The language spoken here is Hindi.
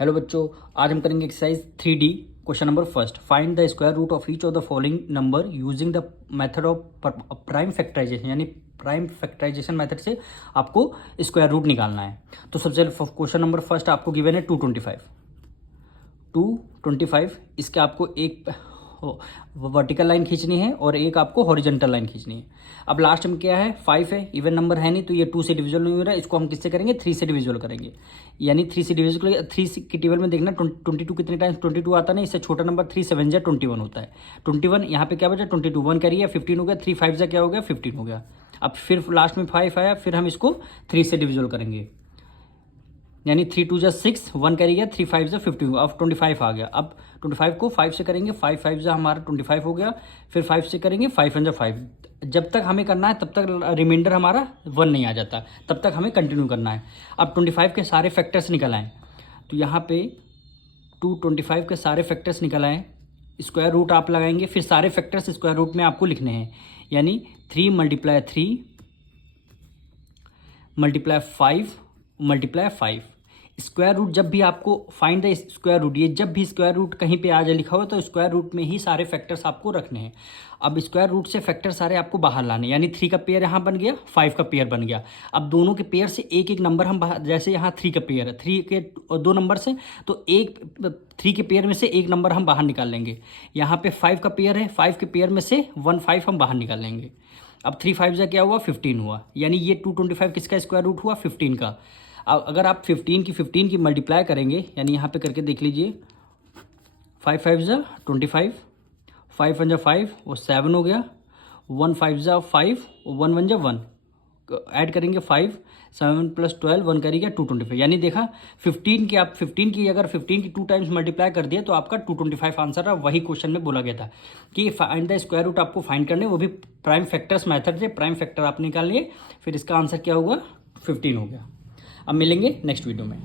हेलो बच्चों, आज हम करेंगे exercise 3D question number first. Find the square root of each of the following number using the method of prime factorization, यानी प्राइम फैक्टराइजेशन मेथड से आपको स्क्वायर रूट निकालना है। तो सबसे क्वेश्चन नंबर फर्स्ट आपको गिवन है 225। इसके आपको एक वर्टिकल लाइन खींचनी है और एक आपको हॉरिजॉन्टल लाइन खींचनी है। अब लास्ट में क्या है, 5 है, इवन नंबर है नहीं तो ये 2 से डिविजल नहीं हो रहा है, इसको हम किससे करेंगे, 3 से डिविजल करेंगे। यानी 3 से डिविजल करेंगे। 3 की टेबल में देखना 22 कितने टाइम्स 22 आता नहीं, इससे छोटा नंबर 3 7 जा 21 होता है। 21 यहाँ पे क्या बचा, 22 1 करिए 15 हो गया, 3 5 जा क्या हो गया 15 हो गया। अब फिर लास्ट में 5 आया, फिर हम इसको 3 से डिविजल करेंगे, यानी 3 2 जा 6 1 करिएगा, 3 5 जा 15, अब 25 आ गया। अब 25 को 5 से करेंगे, 5 5 जा हमारा 25 हो गया, फिर 5 से करेंगे 5 1 जा 5। जब तक हमें करना है तब तक रिमाइंडर हमारा 1 नहीं आ जाता, तब तक हमें कंटिन्यू करना है। अब 25 के सारे फैक्टर्स निकल आए, तो यहाँ पे 225 के सारे फैक्टर्स निकल आए, स्क्वायर रूट आप लगाएंगे, फिर सारे फैक्टर्स स्क्वायर रूट में आपको लिखने हैं। यानी 3 × 3 × 5 × 5। स्क्वायर रूट जब भी आपको फाइंड द स्क्वायर रूट, ये जब भी स्क्वायर रूट कहीं पे आ जाए लिखा हो तो स्क्वायर रूट में ही सारे फैक्टर्स आपको रखने हैं। अब स्क्वायर रूट से फैक्टर सारे आपको बाहर लाने, यानी 3 का पेयर यहाँ बन गया, 5 का पेयर बन गया। अब दोनों के पेयर से एक एक नंबर हम बाहर, जैसे यहाँ 3 का पेयर है, 3 के 2 नंबर से तो 3 के पेयर में से एक नंबर हम बाहर निकाल लेंगे। यहाँ पे 5 का पेयर है, 5 के पेयर में से 1 5 हम बाहर निकाल लेंगे। अब 3 5 जा क्या हुआ 15 हुआ, यानी ये 225 किसका स्क्वायर रूट हुआ 15 का। अब अगर आप 15 की मल्टीप्लाई करेंगे, यानी यहाँ पे करके देख लीजिए, 5 5 जा 25, 5 1 जा 5 वो 7 हो गया, 1 5 जा 5 1 1 जा 1, ऐड करेंगे 5 7 + 12 1 करेगा 225। यानी देखा 15 की, आप 15 की अगर 15 की 2 टाइम्स मल्टीप्लाई कर दिया तो आपका 225 आंसर है। वही क्वेश्चन में बोला गया था कि फाइंड द स्क्वायर रूट आपको फाइंड करने, वो भी प्राइम फैक्टर्स मेथड से। प्राइम फैक्टर आप निकाल लिए, फिर इसका आंसर क्या होगा 15 हो गया। अब मिलेंगे नेक्स्ट वीडियो में।